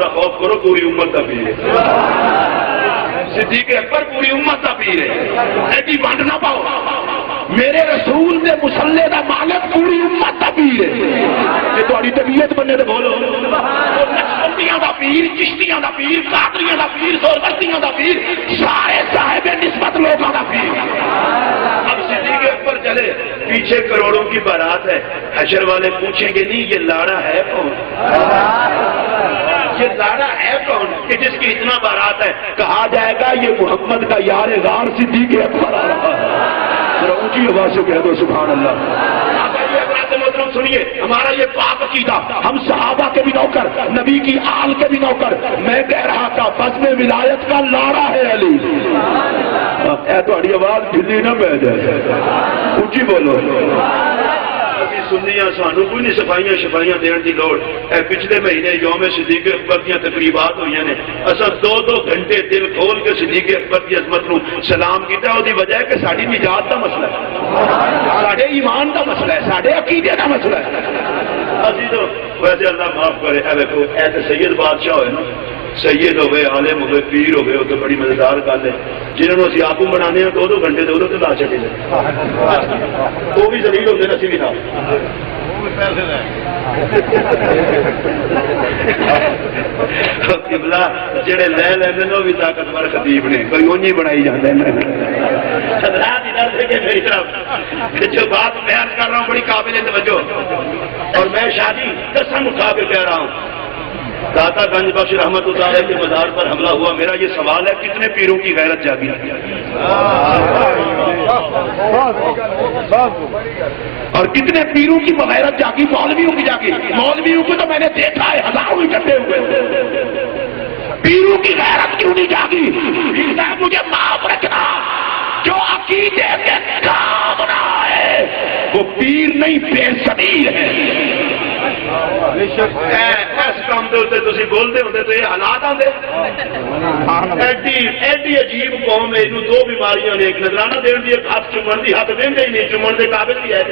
دا خوف کرو، پوری امت دا پیر ہے۔ صدیق اکبر پوری امت دا پیر ہے، ایڈی ونڈ نہ پاؤ۔ میرے رسول دے مصلے دا مالک پوری امت دا پیر ہے۔ کہ تہاڈی طبیعت بنے تے بولو، نقشبندیاں دا پیر، چشتیاں دا پیر، قادریاں دا پیر، سہروردیاں دا پیر، سارے صاحب نسبت لوگاں دا پیر۔ اب صدیق اکبر چلے، پیچھے کروڑوں کی بارات ہے، حشر والے پوچھیں گے نہیں یہ لاڑا ہے کون؟ یہ لاڑا ہے کون کہ جس کی اتنا بارات ہے؟ کہا جائے گا یہ محمد کا یار غار صدیق اکبر آ رہا ہے۔ ذرا اونچی آواز سے کہہ دو سبحان اللہ۔ محترم سنیے، ہمارا یہ پاک عقیدہ، ہم صحابہ کے بھی نوکر، نبی کی آل کے بھی نوکر۔ میں کہہ رہا تھا بزم ولایت کا لاڑا ہے علی۔ اے تہاڈی آواز ڈھلی نہ بہ جائے، اونچی بولو۔ سنیاں سانو کوئی نہیں صفائیاں شفائیاں دین دی لوڑ۔ اے پچھلے مہینے یوم صدیق اکبر دیاں تقریبات ہوئی نے، اساں 2 گھنٹے دل کھول کے صدیق اکبر دی عظمت نو سلام کیتا۔ او دی وجہ ہے کہ ساڈی نجات دا مسئلہ ہے، ساڈے ایمان دا مسئلہ ہے، ساڈے عقیدے دا مسئلہ ہے۔ اسی تو ویسے اللہ معاف کرے، اے دیکھو اے تے سید بادشاہ ہوئے نا، سید ہوئے، عالم ہوئے، پیر ہوئے، وہ تو بڑی مزیدار گل ہے۔ جنہوں نے اسی آپ بنانے ہیں 2 گھنٹے دے ادھر لا چکے وہ بھی ذلیل ہوتے ہیں، اسی بھی تھا۔ قبلہ جڑے لے لیندے نے وہ بھی طاقتور خطیب نے، کوئی اونجی بنائی جاندے نے۔ حضرات ادھر دیکھیں میری طرف، جو بات بیان کر رہا ہوں بڑی قابل توجہ، اور میں شادی قسم اٹھا کے کہہ رہا ہوں، داتا گنج بخش رحمت اللہ علیہ کے مزار پر حملہ ہوا۔ میرا یہ سوال ہے کتنے پیروں کی غیرت جاگی؟ اور کتنے پیروں کی بغیرت جاگی؟ مولویوں کی جاگی۔ مولویوں کو تو میں نے دیکھا ہے ہزاروں اکٹھے ہوئے، پیروں کی غیرت کیوں نہیں جاگی؟ پیر صاحب مجھے معاف رکھنا، جو عقیدے کے کام نہ آئے وہ پیر نہیں بے ضمیر ہے۔ اس کام دے ہوتے تسی بولتے ہوتے تو یہ حالات آتے۔ ایڈی عجیب قوم ہے، انہوں 2 بیماریاں نے، ایک نظرانہ دین دی، ایک ہاتھ چومن دی۔ ہاتھ دیں گے ہی نہیں، چومن دے قابل بھی ہے۔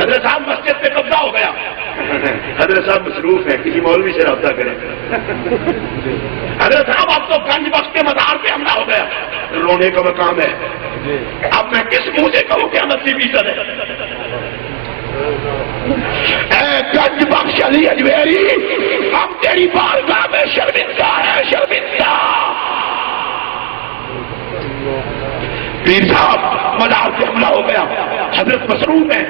حضرت صاحب مسجد پہ قبضہ ہو گیا، حضرت صاحب مصروف ہیں، کسی مولوی سے رابطہ کریں۔ حضرت صاحب اب تو گنج بخش کے مزار پہ حملہ ہو گیا، رونے کا مقام ہے۔ اب میں کس منہ سے کہوں کہ 80% ہے؟ اے گنج بخش علی اجمیری، ہم تیری بارگاہ میں شرمندہ ہیں، شرمندہ۔ پیر صاحب مزار سے حملہ ہو گیا، حضرت مصروف ہیں۔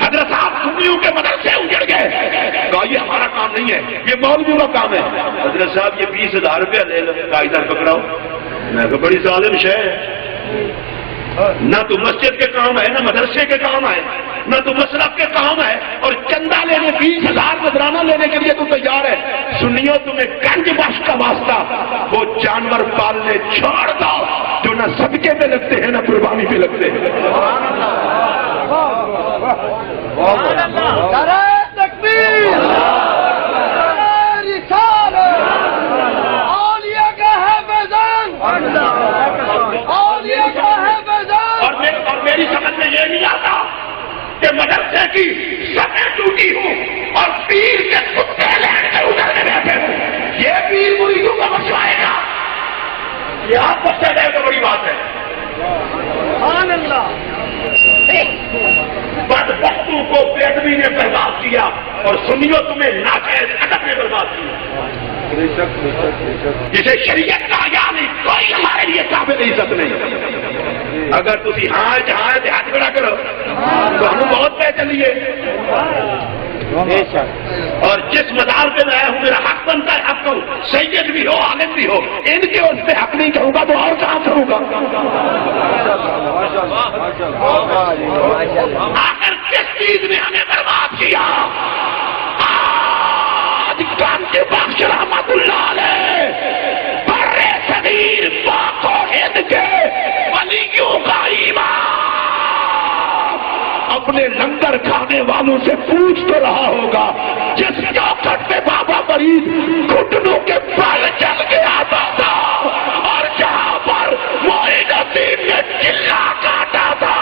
حضرت صاحب سنیوں کے مدرسے اجڑ گئے، کہا یہ ہمارا کام نہیں ہے، یہ مولویوں کا کام ہے۔ حضرت صاحب یہ 20,000 روپیہ لے لو، قاعدہ پکڑاؤ۔ میں تو بڑی ظالم شے ہے، نہ تو مسجد کے کام ہے، نہ مدرسے کے کام ہے، نہ تو مسلک کے کام ہے، اور چندہ لینے 20,000 نذرانہ لینے کے لیے تو تیار ہے۔ سنیو تمہیں گنج بخش کا واسطہ وہ جانور پالنے چھوڑ دو جو نہ صدقے میں لگتے ہیں نہ قربانی پہ لگتے ہیں۔ میری سمجھ میں یہ نہیں آتا کہ مدرسے کی سطح ٹوٹی ہوں اور پیر کے کتے لینڈ کے ادھر میں بیٹھے ہوں، یہ پیر مریدوں کا بچوائے گا؟ یہ آپ بچہ جائے تو بڑی بات ہے۔ سبحان اللہ۔ بدبختوں کو بے ادبی نے برباد کیا اور سنیو تمہیں ناجائز ادب نے برباد کیا۔ جسے شریعت کا حیا نہیں، کوئی ہمارے لیے قابل عزت نہیں۔ اگر تسی ہاں جہاں ہاتھ کھڑا کرو تو ہم بہت پہ چلیے۔ اور جس مدار پہ میں آیا ہوں میرا حق بنتا ہے حق کہوں، سید بھی ہو عالم بھی ہو، ان کے اس پہ حق نہیں کہوں گا تو اور کہاں کروں گا؟ آخر کس چیز نے ہمیں برباد کیا؟ آج گنج بخش رحمت اللہ علیہ برے صغیر پاک و ہند کے ولیوں کا ایمان اپنے لنگر کھانے والوں سے پوچھ تو رہا ہوگا، جس چوکھٹ پہ بابا فرید گھٹنوں کے بل چل کے آتا تھا اور جہاں پر معین الدین نے چلا کاٹا تھا،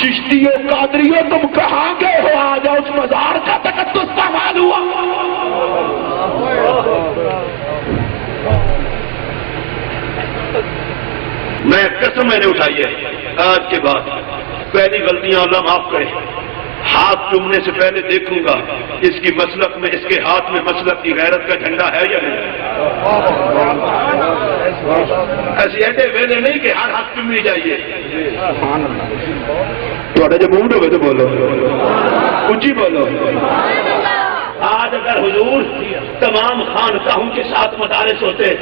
چشتیوں قادریوں تم کہاں گئے ہو؟ آج اس مزار کا تقدس کا حال ہوا۔ قسم میں نے اٹھائی ہے، آج کے بعد پہلی غلطیاں اللہ معاف کرے، ہاتھ چومنے سے پہلے دیکھوں گا اس کی مسلک میں، اس کے ہاتھ میں مسلک کی غیرت کا جھنڈا ہے یا نہیں۔ ایسے ایسے ویلے نہیں کہ ہر ہاتھ چومنی چاہیے۔ تھوڑا جو موڈ ہوئے تو بولو، اونچی بولو۔ آج اگر حضور تمام خانقاہوں کے ساتھ مدارس ہوتے،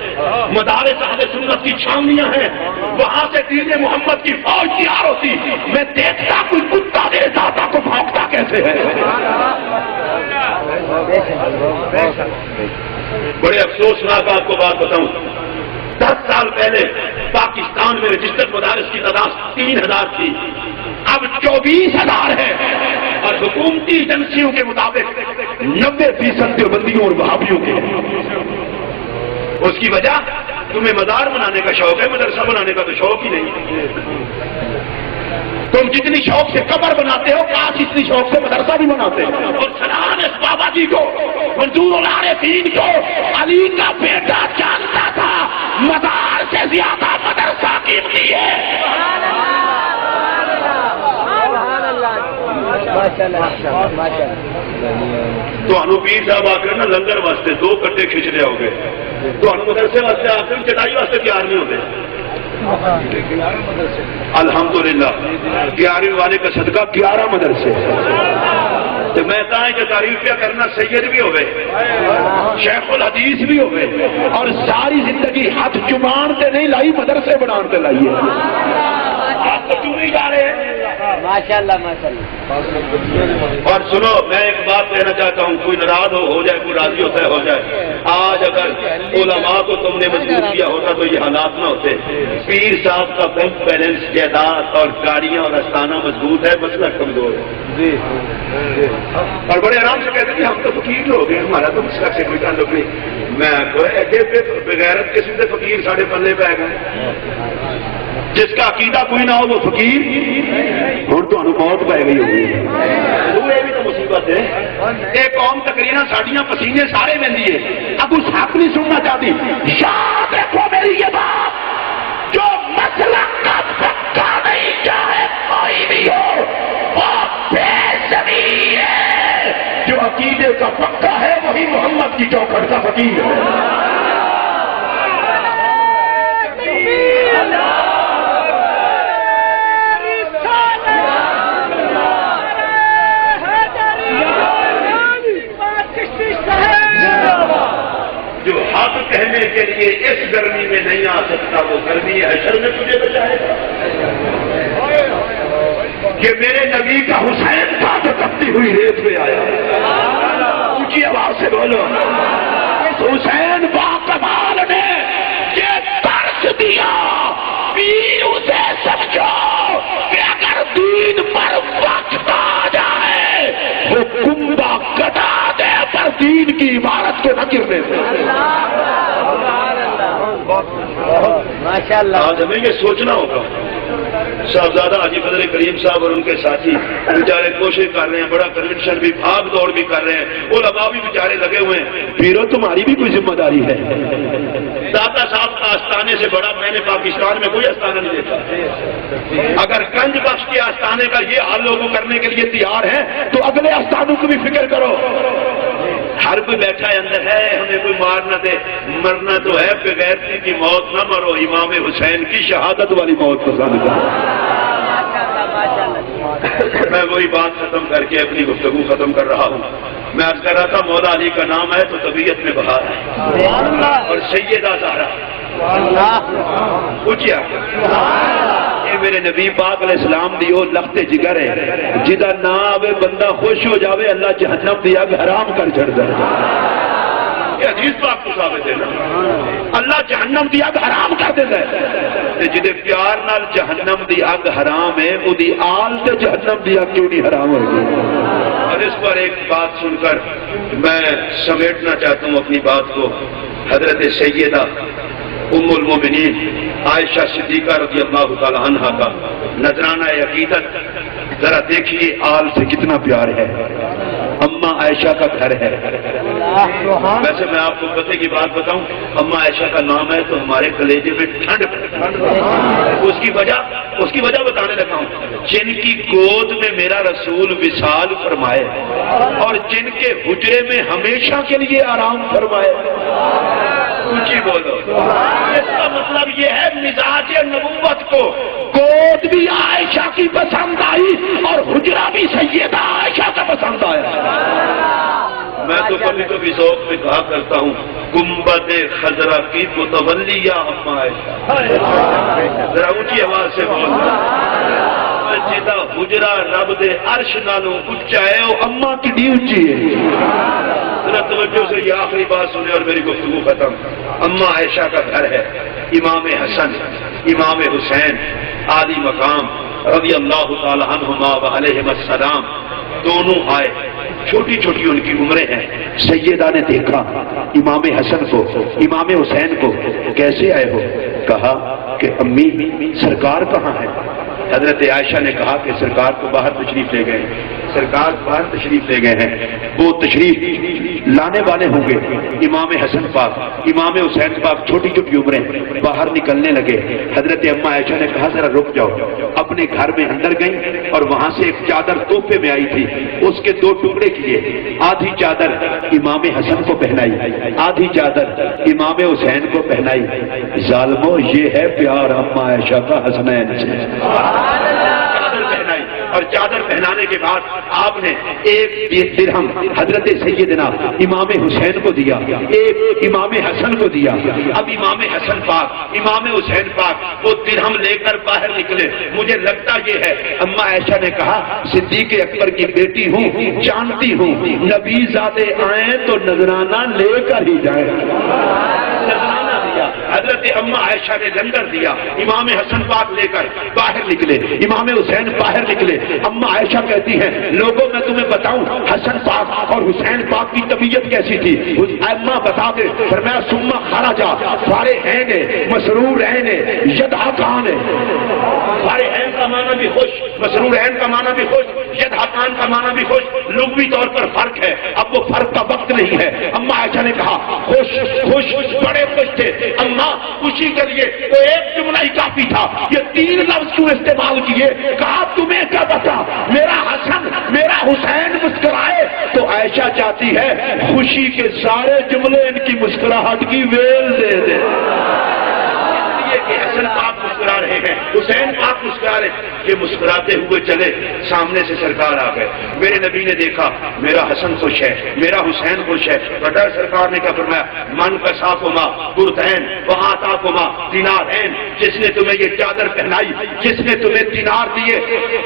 مدارس اہل سنت کی چھاؤنیاں ہیں، وہاں سے دین محمد کی فوج تیار ہوتی، میں دیکھتا کوئی کتا میرے دادا کو بھونکتا کیسے ہے۔ بڑے افسوسناک آپ کو بات بتاؤں، 10 سال پہلے پاکستان میں رجسٹرڈ مدارس کی تعداد 3000 تھی، اب 24,000 ہے، اور حکومتی ایجنسیوں کے مطابق 90% دیوبندیوں اور وہابیوں کے۔ اس کی وجہ تمہیں مزار بنانے کا شوق ہے، مدرسہ بنانے کا تو شوق ہی نہیں۔ تم جتنی شوق سے قبر بناتے ہو، کاش اتنی شوق سے مدرسہ بھی بناتے ہو۔ اور سلام اس بابا جی کو، منظور العارفین کو علی کا بیٹا جانتا تھا مزار سے زیادہ مدرسہ قیمتی ہے۔ تو انو پیر صاحب آ کر نا لنگر واسطے 2 کٹے کھچ رہے ہو گئے، تو انو مدرسے واسطے آ کر چٹائی واسطے تیار نہیں ہوتے۔ الحمدللہ 11ویں والے کا صدقہ 11 مدرسے۔ تو میں کہا کہ تعریف کیا کرنا، سید بھی ہوئے، شیخ الحدیث بھی ہوئے، اور ساری زندگی ہاتھ چمانتے نہیں لائی، مدرسے بناتے لائیے۔ آپ تو کیوں نہیں جا رہے ہیں؟ ماشاءاللہ ماشاءاللہ۔ اور سنو، میں ایک بات کہنا چاہتا ہوں، کوئی ناراض ہو جائے، کوئی راضی ہوتا ہے ہو جائے، آج اگر علماء کو تم نے مجبور کیا ہوتا تو یہ حالات نہ ہوتے۔ پیر صاحب کا بینک بیلنس، جائیداد اور گاڑیاں اور استانہ مضبوط ہے، مسئلہ کمزور ہے، اور بڑے آرام سے کہتے ہیں ہم تو فقیر لوگ ہیں، ہمارا تو مسئلہ سے کوئی تعلق نہیں۔ میں بغیرت قسم سے فقیر ساڑھے پلے پہ گئے، جس کا عقیدہ کوئی نہ ہو وہ فقیر ہوں تو موت پی گئی ہوگی۔ یہ بھی تو مصیبت ہے، ایک قوم تقریرا ساڑیاں پسینے سارے لیندی ہے، اب اس حق نہیں سننا چاہتی۔ یاد رکھو میری یہ بات، جو مسلک کا پکا نہیں چاہے کوئی بھی ہو وہ بے زمین ہے، جو عقیدے کا پکا ہے وہی محمد کی چوکھٹ کا فقیر ہے۔ جو حق کہنے کے لیے اس گرمی میں نہیں آ سکتا وہ گرمی حشر میں تجھے بچائے گا۔ کہ میرے نبی کا حسین تھا جو تپتی ہوئی ریت میں آیا، اونچی آواز سے بولو، حسین باکمال نے یہ درس دیا، پیر اسے سمجھو کہ اگر دین پر وقت آ جائے حکومت کٹا دے پر دین کی عمارت کو نہ گرنے دے۔ ماشاءاللہ۔ آج ہمیں یہ سوچنا ہوگا، صاحبزادہ حاجی فضل کریم صاحب اور ان کے ساتھی بیچارے کوشش کر رہے ہیں، بڑا کنونشن بھی، بھاگ دوڑ بھی کر رہے ہیں، علماء بھی بیچارے لگے ہوئے ہیں، پیرو تمہاری بھی کوئی ذمہ داری ہے۔ داتا صاحب کا آستانے سے بڑا میں نے پاکستان میں کوئی آستانہ نہیں دیکھا۔ اگر گنج بخش کے آستانے کا یہ حال لوگوں کرنے کے لیے تیار ہیں تو اگلے آستانوں کو بھی فکر کرو۔ ہر کوئی بیٹھا ہے اندر ہے، ہمیں کوئی مار نہ دے، مرنا تو ہے، بغیرتی کی موت نہ مرو، امام حسین کی شہادت والی موت پسند کرو۔ میں وہی بات ختم کر کے اپنی گفتگو ختم کر رہا ہوں۔ میں عرض کر رہا تھا مولا علی کا نام ہے تو طبیعت میں بہار ہے، اور سیدہ زہرا پوچھیا یہ میرے نبی پاک علیہ السلام دیو لخت جگر ہے، جدا نہ آوے بندہ خوش ہو جاوے اللہ جہنم دیا حرام کر چھڑ دے۔ یہ حدیث تو آپ کو ثابت ہے نا، اللہ جہنم دی اگ حرام کر دیتا ہے، جدے پیار نال جہنم دی اگ حرام ہے وہ دی آل تے جہنم دی اگ کیوں نہیں حرام ہوگی۔ اور اس پر ایک بات سن کر میں سمیٹنا چاہتا ہوں اپنی بات کو۔ حضرت سیدہ ام المومنین عائشہ صدیقہ رضی اللہ تعالی عنہ کا نذرانہ عقیدت ذرا دیکھیے، آل سے کتنا پیار ہے، اماں عائشہ کا گھر ہے، ویسے میں آپ کو پتے کی بات بتاؤں، اما عائشہ کا نام ہے تو ہمارے کلیجے میں ٹھنڈ اس کی وجہ بتانے لگا ہوں، جن کی گود میں میرا رسول وصال فرمائے اور جن کے حجرے میں ہمیشہ کے لیے آرام فرمائے، اونچی بولو، اس کا مطلب یہ ہے مزاج نبوت کو گود بھی عائشہ کی پسند آئی اور حجرہ بھی سیدہ عائشہ کا پسند آیا۔ میں تو کبھی کبھی ذوق میں کہا کرتا ہوں، گنبد خضرا کی متولی یا اما عائشہ، ذرا اونچی آواز سے بولنا، جدا حجرہ رب دے عرش نالوں اونچا ہے، وہ اما کی دی اونچی ہے۔ ذرا توجہ سے یہ آخری بات سنیں اور میری گفتگو ختم۔ اما عائشہ کا گھر ہے، امام حسن امام حسین عالی مقام رضی اللہ تعالی عنہما وعلیہم السلام دونوں آئے، چھوٹی چھوٹی ان کی عمریں ہیں۔ سیدہ نے دیکھا امام حسن کو، امام حسین کو، کیسے آئے ہو؟ کہا کہ امی سرکار کہاں ہے؟ حضرت عائشہ نے کہا کہ سرکار کو باہر تشریف لے گئے، سرکار باہر تشریف لے گئے ہیں، وہ تشریف لانے والے ہوں گے۔ امام حسن پاک امام حسین پاک چھوٹی چھوٹی عمریں باہر نکلنے لگے۔ حضرت اما عائشہ نے کہا ذرا رک جاؤ، اپنے گھر میں اندر گئیں اور وہاں سے ایک چادر تحفے میں آئی تھی، اس کے 2 ٹکڑے کیے، آدھی چادر امام حسن کو پہنائی، آدھی چادر امام حسین کو پہنائی۔ ظالمو، یہ ہے پیار اما عائشہ کا حسنین سے۔ چادر پہنائی اور چادر پہنانے کے بعد آپ نے ایک درہم حضرت سیدنا امام حسین کو دیا، ایک امام حسن کو دیا۔ اب امام حسن پاک امام حسین پاک وہ درہم لے کر باہر نکلے۔ مجھے لگتا یہ ہے، اما عائشہ نے کہا صدیق اکبر کی بیٹی ہوں، جانتی ہوں نبی زادے آئیں تو نذرانہ لے کر ہی جائیں۔ نذرانہ دیا، حضرت اما عائشہ نے لنگر دیا، امام حسن پاک لے کر باہر نکلے، امام حسین باہر نکلے۔ اما عائشہ کہتی ہیں لوگوں میں تمہیں بتاؤں حسن پاک اور حسین پاک کی طبیعت کیسی تھی؟ اما بتا دے۔ فرمایا ثم خرج فارغ ہیں مسرور ہیں یضحکان، فارغ ہیں کا معنی بھی خوش، مسرور ہیں کا معنی بھی خوش، یضحکان کا معنی بھی خوش، لغوی طور پر فرق ہے، اب وہ فرق کا وقت نہیں ہے۔ اما عائشہ نے کہا خوش خوش، بڑے خوش تھے اما، خوشی کے لیے وہ ایک جملہ ہی کافی تھا، یہ 3 لفظ کیوں استعمال کیے؟ کہا تمہیں کیا پتا میرا حسن میرا حسین مسکرائے تو عائشہ چاہتی ہے خوشی کے سارے جملے ان کی مسکراہٹ کی ویل دے دے، کہ حسن پاک مسکرا رہے ہیں، حسین پاک مسکرا رہے ہیں۔ یہ مسکراتے ہوئے چلے، سامنے سے سرکار آ گئے۔ میرے نبی نے دیکھا میرا حسن خوش ہے، میرا حسین خوش ہے۔ بتا سرکار نے کیا فرمایا؟ من کساکما برتین وآتاکما دینارین، جس نے تمہیں یہ چادر پہنائی، جس نے تمہیں دینار دیے،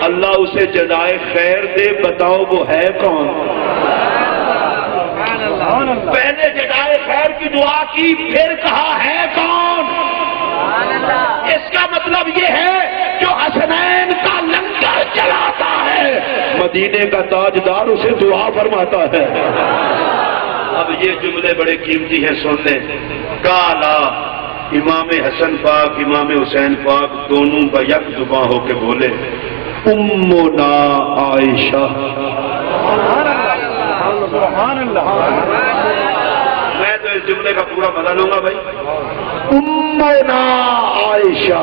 اللہ اسے جزائے خیر دے، بتاؤ وہ ہے کون؟ پہلے جزائے خیر کی دعا کی، پھر کہا ہے کون؟ اس کا مطلب یہ ہے جو حسنین کا لنگر چلاتا ہے مدینے کا تاجدار اسے دعا فرماتا ہے۔ اب یہ جملے بڑے قیمتی ہیں، سن لیں۔ کالا امام حسن پاک امام حسین پاک دونوں کا یک زباں ہو کے بولے امنا عائشہ۔ میں تو اس جملے کا پورا مزہ لوں گا بھائی۔ امنا عائشہ،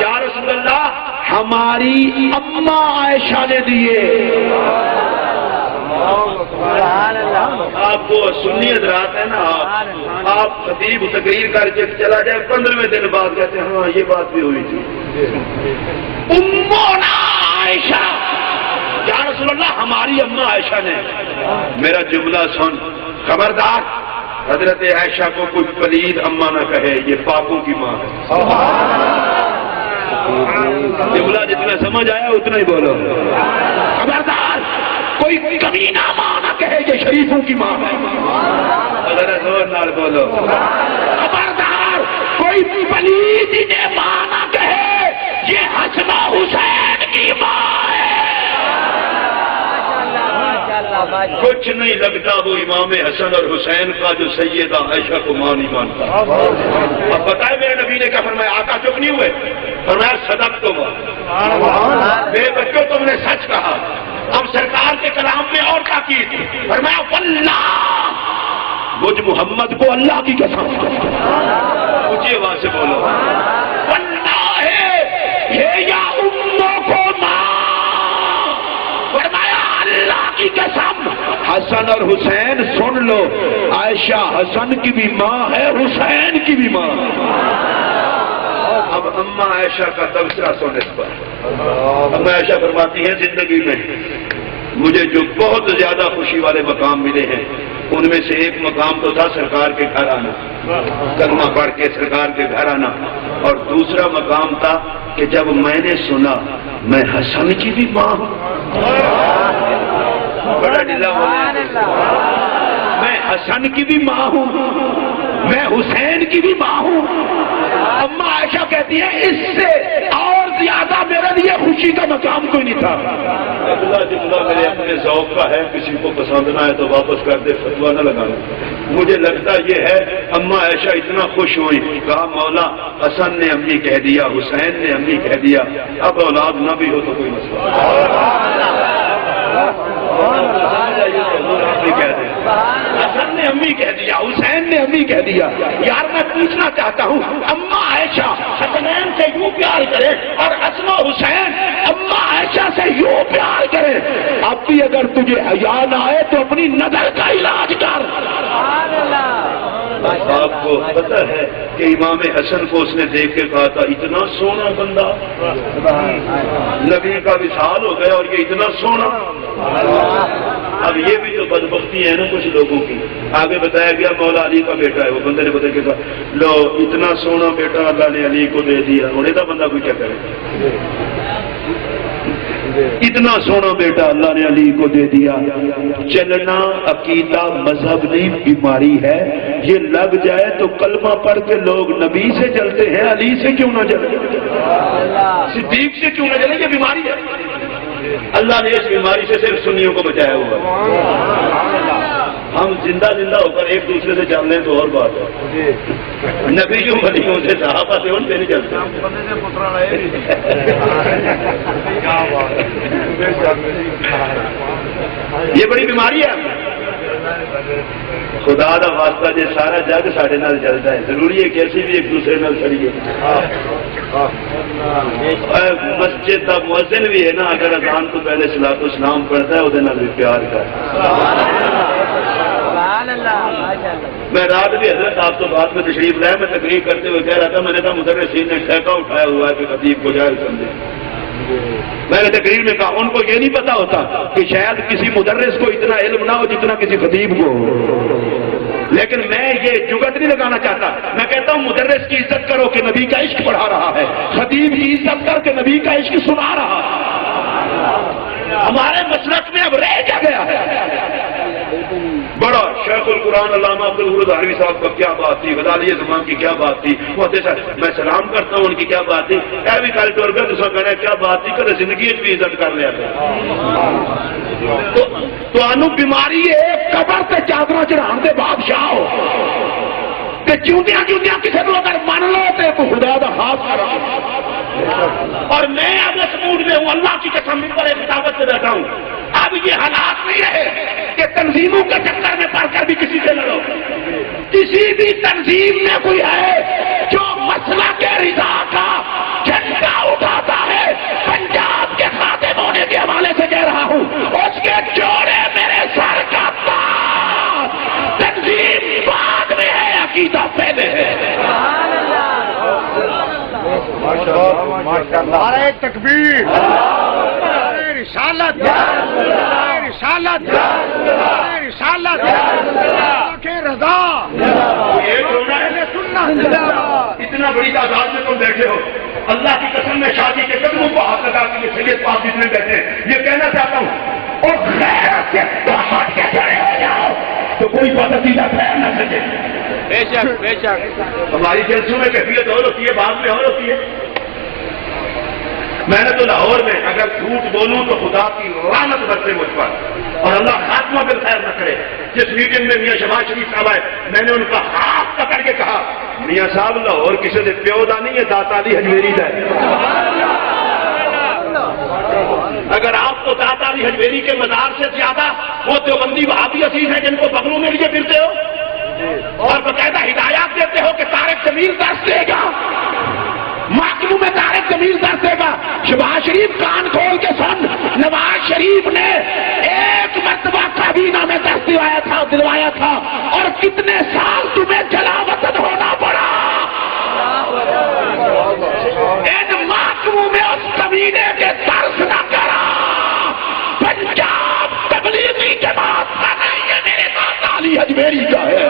یا رسول اللہ ہماری اما عائشہ نے دیے۔ آپ کو سنی حضرات ہے نا، آپ خطیب تقریر کر کے چلا جائے 15ویں دن بعد کہتے ہیں ہاں یہ بات بھی ہوئی تھی۔ امنا عائشہ، یا رسول اللہ ہماری اما عائشہ نے۔ میرا جملہ سن، خبردار حضرت عائشہ کو کوئی پلید اما نہ کہے، یہ پاکوں کی ماں ہے۔ جملہ جتنا سمجھ آیا اتنا ہی بولو۔ خبردار کوئی کمینہ ماں نہ کہے، یہ شریفوں کی ماں ہے۔ ذرا زور نال بولو۔ خبردار کوئی پلید انہیں ماں نہ کہے، یہ حسن حسین کی ماں ہے۔ کچھ نہیں لگتا وہ امام حسن اور حسین کا جو سیدہ عائشہ کو ماں نہیں مانتا۔ اب بتائے میرے نبی نے کیا فرمایا؟ آقا چپ نہیں ہوئے، فرمایا صدق تم، میرے بچوں تم نے سچ کہا۔ اب سرکار کے کلام میں اور تاکید، فرمایا واللہ مجھ محمد کو اللہ کی قسم اونچی آواز سے بولو واللہ ہے یا اموں کو ماں فرمایا اللہ کی قسم حسن اور حسین سن لو عائشہ حسن کی بھی ماں ہے حسین کی بھی ماں اب اماں عائشہ کا تبصرہ سن اس پر اماں عائشہ فرماتی ہیں زندگی میں مجھے جو بہت زیادہ خوشی والے مقام ملے ہیں ان میں سے ایک مقام تو تھا سرکار کے گھر آنا کلمہ پڑھ کے سرکار کے گھر آنا اور دوسرا مقام تھا کہ جب میں نے سنا میں حسن کی بھی ماں ہوں بڑا ڈھیلا میں حسن کی بھی ماں ہوں میں حسین کی بھی ماں ہوں اماں عائشہ کہتی ہے اس سے اور زیادہ میرے لیے خوشی کا مقام کوئی نہیں تھا جتنا میرے اپنے ذوق کا ہے کسی کو پسند نہ ہے تو واپس کر دے فتویٰ نہ لگانا مجھے لگتا یہ ہے اماں عائشہ اتنا خوش ہوئی کہا مولا حسن نے امی کہہ دیا حسین نے امی کہہ دیا اب اولاد نہ بھی ہو تو کوئی مسئلہ حسن نے امی کہہ دیا حسین نے امی کہہ دیا یار میں پوچھنا چاہتا ہوں اماں عائشہ حسنین سے یوں پیار کرے اور حسن و حسین اماں عائشہ سے یوں پیار کرے اب بھی اگر تجھے حیا نہ آئے تو اپنی نظر کا علاج کر آپ کو پتہ ہے کہ امام حسن کو اس نے دیکھ کے کہا تھا اتنا سونا بندہ نبی کا وصال ہو گیا اور یہ اتنا سونا اب یہ بھی تو بدبختی ہے نا کچھ لوگوں کی آگے بتایا گیا مولا علی کا بیٹا ہے وہ بندے نے بتا کہ لو اتنا سونا بیٹا اللہ نے علی کو دے دیا ہونے کا بندہ کوئی کیا کرے اتنا سونا بیٹا اللہ نے علی کو دے دیا چلنا عقیدہ مذہب نہیں بیماری ہے یہ لگ جائے تو کلمہ پڑھ کے لوگ نبی سے جلتے ہیں علی سے کیوں نہ جلتے صدیق سے کیوں نہ جلے یہ بیماری ہے اللہ نے اس بیماری سے صرف سنیوں کو بچایا ہوا ہم زندہ ہو کر ایک دوسرے سے چل لیں تو اور بات ہے نبیوں ولیوں سے صحابہ سے ان سے نہیں چلتے یہ بڑی بیماری ہے خدا دا واسطہ جی سارا جگ سارے نال چلتا ہے ضروری ہے کہ ایسی بھی ایک دوسرے نال چلیے مسجد کا مؤذن بھی ہے نا اگر اذان تو پہلے صلاۃ و سلام پڑھتا ہے وہ بھی پیار کر میں رات بھی حضرت آپ تو بعد میں تشریف لائے میں تقریر کرتے ہوئے کہہ رہا تھا میں نے کہا مدرسین نے ٹھیکہ اٹھایا ہوا ہے کہ خطیب کو جائز سمجھے میں نے تقریر میں کہا ان کو یہ نہیں پتا ہوتا کہ شاید کسی مدرس کو اتنا علم نہ ہو جتنا کسی خطیب کو لیکن میں یہ جگت نہیں لگانا چاہتا میں کہتا ہوں مدرس کی عزت کرو کہ نبی کا عشق پڑھا رہا ہے خطیب کی عزت کر کے نبی کا عشق سنا رہا ہے ہمارے مسلک میں اب رہ کیا گیا ہے بڑا شیخ القرآن علامہ عبدالغفور دہلوی صاحب کا کیا بات تھی غزالی زمان کی کیا بات تھی میں سلام کرتا ہوں ان کی کیا بات تھی اے بھی کل ٹور گیا دوسرا کہنا کیا بات تھی کدے زندگی بھی عزت کر لیا تو انو بیماری ہے قبر تے چادر چڑھان دے بادشاہ ہو تے چونتیاں کسی کو اگر مان لو تو خدا دا خاص کرا اور میں اب اس موڈ میں ہوں اللہ کی قسم پر ایک دعوت سے بیٹھا ہوں اب یہ حالات نہیں رہے کہ تنظیموں کے چکر میں پڑھ کر بھی کسی سے لڑو کسی بھی تنظیم میں کوئی ہے جو مسئلہ کے رضا کا جھنڈا اٹھاتا ہے پنجاب کے خاتم ہونے کے حوالے سے کہہ رہا ہوں اس کے جوڑے میرے سر کا تاج تنظیم بعد میں ہے عقیدہ پہلے ہے نعرہ تکبیر رسالت رسالت رسالت کے رضا اتنا بڑی تعداد میں تم بیٹھے ہو اللہ کی قسم میں شادی کے قدموں کو ہاتھ لگا کے سید پاک جتنے بیٹھے ہیں یہ کہنا چاہتا ہوں اور غیرت سے ہٹ کے کھڑے ہو جاؤ تو کوئی پسندیدہ خیر نہ سکے بے شک بے شک ہماری جلسوں میں کیفیت اور ہوتی ہے بعد میں اور ہوتی ہے میں نے تو لاہور میں اگر جھوٹ بولوں تو خدا کی لعنت برسے مجھ پر اور اللہ خاتمہ پھر خیر نہ کرے جس میٹنگ میں میاں شہباز شریف صاحب آئے میں نے ان کا ہاتھ پکڑ کے کہا میاں صاحب لاہور کسی سے پیو دا نہیں ہے داتا علی حجویری دا ہے اگر آپ کو داتا علی حجویری کے مزار سے زیادہ وہ دیوبندی وہابی عزیز ہیں جن کو بغلوں میں لیے پھرتے ہو اور باقاعدہ ہدایات دیتے ہو کہ طارق جمیل درس دے گا، محکموں میں طارق جمیل درس دے گا۔ شہباز شریف کان کھول کے سن، نواز شریف نے ایک مرتبہ کابینہ میں درس دلوایا تھا اور کتنے سال تمہیں جلا وطن ہونا پڑا۔ ان محکموں میں اس کمینے کے درس نہ کرا۔ پنجاب تبلیغی جماعت کا نہیں ہے، میرے داتا علی اجمیری کا ہے۔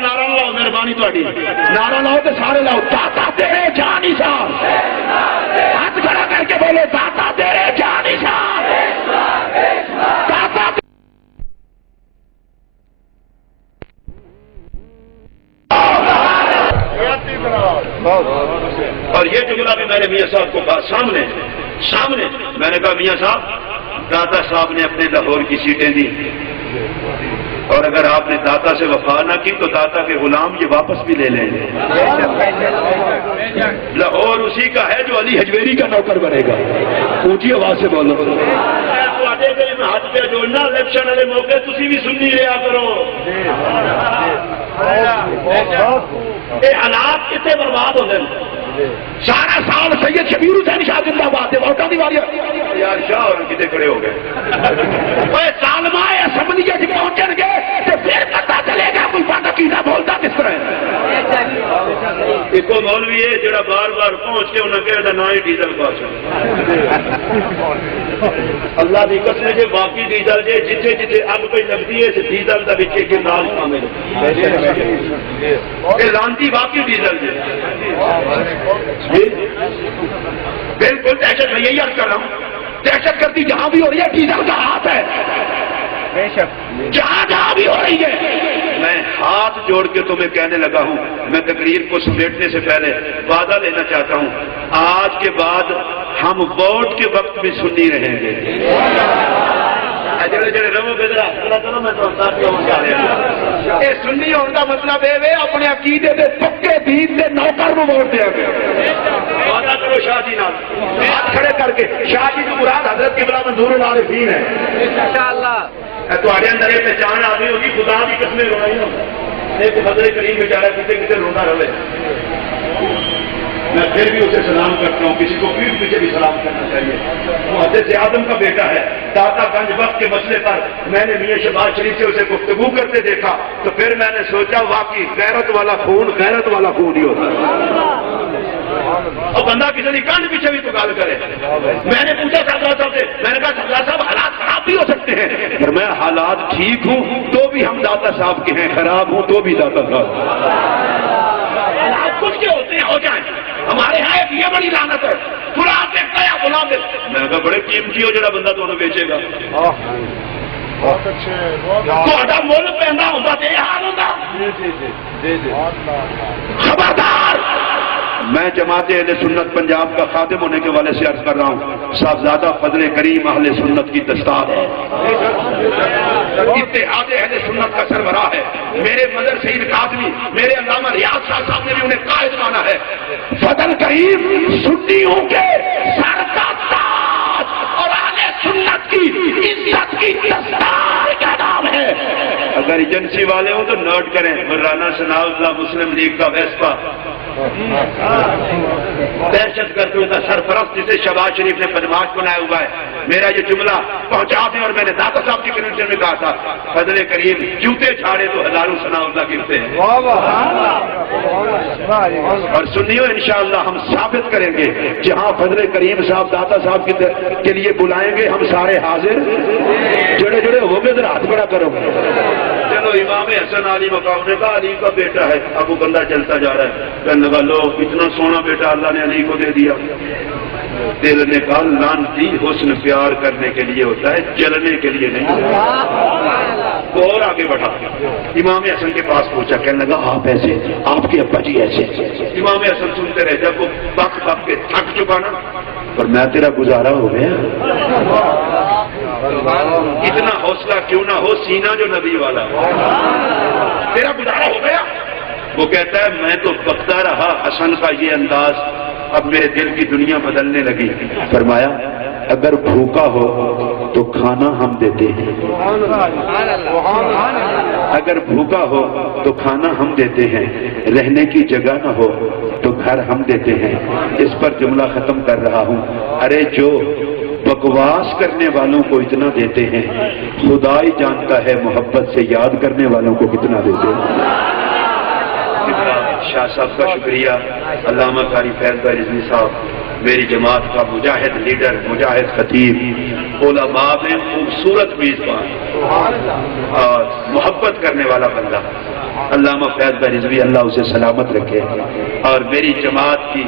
نعرہ لاؤ، مہربانی تھوڑی نعرہ لاؤ تو سارے لاؤ، داتا تیرے جان نثار، ہاتھ کھڑا کر کے بولو داتا تیرے جان نثار، داتا۔ اور یہ جملہ بھی میں نے میاں صاحب کو کہا سامنے میں نے کہا میاں صاحب، داتا صاحب نے اپنے لاہور کی سیٹیں دی، اور اگر آپ نے داتا سے وفا نہ کی تو داتا کے غلام یہ واپس بھی لے لیں گے۔ لاہور اسی کا ہے جو علی حجویری کا نوکر بنے گا۔ اونچی آواز سے بولو۔ ہاتھ پہ جوڑنا، الیکشن والے موقع تسی بھی سنی رہا کرو۔ یہ حالات کتنے برباد ہوتے ہیں۔ سارا سال سید شبیر حسین شاہ زندہ باد ہے، ووٹاں دی واری یار شاہ اور کتنے کھڑے ہو گئے۔ سالمہ اسمبلیت پہنچن گے تو پھر پتہ چلے گا کوئی بات عقیدہ بولتا کس طرح ہے۔ ایک مولوی ہے جڑا بار بار پہنچ کے انہیں کہہ نہ ہی ڈیزل پاس اللہ دی قسم جے باقی ڈیزل جے جتھے جتھے اگ پہ لگتی ہے ڈیزل کا بچے کے نال شامل ہے۔ لانتی باقی ڈیزل جے بالکل دہشت میں یہی عرض کر رہا ہوں، دہشت گردی جہاں بھی ہو رہی ہے ڈیزل کا ہاتھ ہے، جہاں بھی ہو رہی ہے۔ میں ہاتھ جوڑ کے تمہیں کہنے لگا ہوں، میں تقریر کو سمیٹنے سے پہلے وعدہ لینا چاہتا ہوں، آج کے بعد ہم ووٹ کے وقت بھی سنی رہیں گے۔ یہ سنی ہونے کا مطلب ہے اپنے عقیدے دے پکے دین دے نوکر کو ووٹ دیا گیا۔ وعدہ کرو شاہ جی نال، ہاتھ کھڑے کر کے، شاہ جی کی مراد حضرت قبلہ منظور العارفین ہے انشاءاللہ۔ تمہارے اندر یہ پہچان آدمی ہوگی، خدا کی قسمیں رونا ہی ہوگا۔ ایک فضل کریم بیچارہ کتنے رونا رہے، میں پھر بھی اسے سلام کرتا ہوں، کسی کو پیٹ پیچھے بھی سلام کرنا چاہیے۔ وہ حضرت آدم کا بیٹا ہے۔ داتا گنج وقت کے مسئلے پر میں نے میاں شہباز شریف سے اسے گفتگو کرتے دیکھا تو پھر میں نے سوچا واقعی غیرت والا خون ہی ہوتا ہے۔ اور بندہ کسی نے کنڈ پیچھے بھی تو گال کرے۔ میں نے پوچھا سردار صاحب سے، میں نے کہا سردار صاحب حالات خراب بھی ہو سکتے ہیں، پر میں حالات ٹھیک ہوں تو بھی ہم داتا صاحب کے ہیں، خراب ہوں تو بھی داتا صاحب۔ حالات کچھ کے ہوتے ہیں، ہو جائیں۔ ہمارے یہاں ایک یہ بڑی لعنت ہے، غلام دیکھتا ہے غلام دیکھتا۔ میں نے کہا بڑے قیمتی ہو جڑا بندہ تمہیں بیچے گا۔ تہاڈا مل پہندا ہوندا تے یہ حال ہوندا۔ خبردار، میں جماعت اہل سنت پنجاب کا خادم ہونے کے والے سے عرض کر رہا ہوں، صاحبزادہ فضل کریم اہل سنت کی دستار ہے، اتحاد اہل سنت کا سربراہ ہے۔ میرے مدر سید قاسمی، میرے علامہ ریاض شاہ صاحب نے بھی انہیں قائد مانا ہے۔ فضل کریم سنیوں کے سر کا تاج اور اہل سنت کی عزت کی دستار کا نام ہے۔ اگر ایجنسی والے ہوں تو نوٹ کریں، مولانا ثناء اللہ مسلم لیگ کا ویسپا، دہشت گردوں کا سرپرست جسے شہباز شریف نے بدماش بنایا ہوا ہے۔ میرا یہ جملہ پہنچا دیں، اور میں نے داتا صاحب کی کنونشن میں کہا تھا، فضل کریم جوتے چھاڑے تو ہزاروں ثناء اللہ گرتے ہیں۔ اور سنیو انشاءاللہ ہم ثابت کریں گے، جہاں فضل کریم صاحب داتا صاحب کے لیے بلائیں گے ہم سارے حاضر، جڑے جڑے ہو گئے ذرا ہاتھ بڑا کرو۔ چلو امام حسن علی مقام نے کہا علی کا بیٹا ہے، اب وہ بندہ چلتا جا رہا ہے، کہنے لگا لو اتنا سونا بیٹا اللہ نے علی کو دے دیا۔ دل نے کہا لعنتی حسن پیار کرنے کے لیے ہوتا ہے، جلنے کے لیے نہیں۔ وہ اور آگے بڑھا، امام حسن کے پاس پہنچا، کہنے لگا آپ ایسے، آپ کے ابا جی ایسے۔ امام حسن سنتے رہ، جب وہ بک بک کے تھک چکا نا، پر میں تیرا گزارا ہو گیا۔ اتنا حوصلہ کیوں نہ ہو، سینہ جو نبی والا، تیرا گزارا ہو گیا۔ وہ کہتا ہے میں تو بکتا رہا حسن کا یہ انداز، اب میرے دل کی دنیا بدلنے لگی. فرمایا اگر بھوکا ہو تو کھانا ہم دیتے ہیں, اگر بھوکا ہو تو کھانا ہم دیتے ہیں, رہنے کی جگہ نہ ہو تو گھر ہم دیتے ہیں. اس پر جملہ ختم کر رہا ہوں. ارے جو بکواس کرنے والوں کو اتنا دیتے ہیں, خدا ہی جانتا ہے محبت سے یاد کرنے والوں کو کتنا دیتے ہیں. شاہ صاحب کا شکریہ. علامہ قاری فیض بھائی رضوی صاحب میری جماعت کا مجاہد لیڈر, مجاہد خطیب, علماء میں خوبصورت میزبان اور محبت کرنے والا بندہ. علامہ فیض بھائی رضوی اللہ اسے سلامت رکھے. اور میری جماعت کی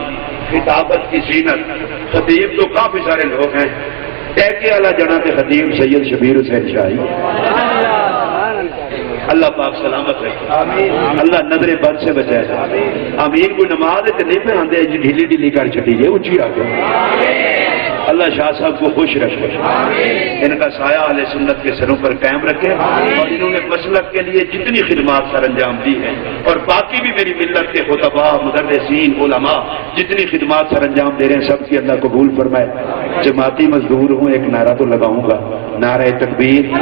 خطابت کی زینت, خطیب تو کافی سارے لوگ ہیں, ٹیکے والا جناب خطیب سید شبیر حسین شاہی, اللہ پاک سلامت رکھے, اللہ نظر بد سے بچائے. امین کوئی نماز نہیں پہ آتے ڈھیلی ڈھیلی کر چٹی ہے اونچی آ کے. اللہ شاہ صاحب کو خوش رکھے, ان کا سایہ اہل سنت کے سروں پر قائم رکھے, اور انہوں نے مسلک کے لیے جتنی خدمات سر انجام دی ہیں, اور باقی بھی میری ملت کے خطباء, مدرسین, علماء جتنی خدمات سر انجام دے رہے ہیں سب کی اللہ قبول فرمائے. جماعتی مزدور ہوں, ایک نعرہ تو لگاؤں گا, نعرہ تکبیر.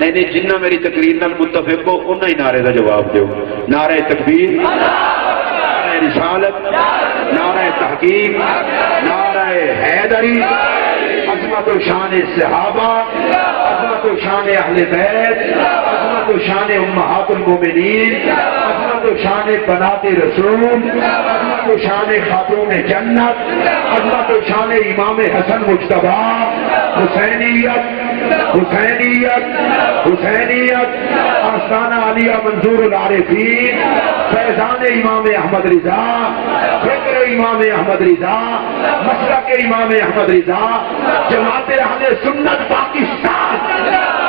نہیں جنہ میری تقریر نال متفق ہو انہاں ہی نعرے کا جواب دیو. نعرہ تکبیر, نعرہ رسالت, نعرہ تحقیق, نعرہ حیدری, عظمت و شان صحابہ, عظمت و شان اہل بیت, عظمت و شان امہات المومنین, عظمت و شان بنات رسول, عظمت و شان خاتون جنت, عظمت و شان امام حسن مجتبی, حسینیت حسینیت حسینیت, آستانہ علیہ منظور العارفین, فیضان امام احمد رضا, فکر امام احمد رضا, مسلک امام احمد رضا, جماعت اہل سنت پاکستان.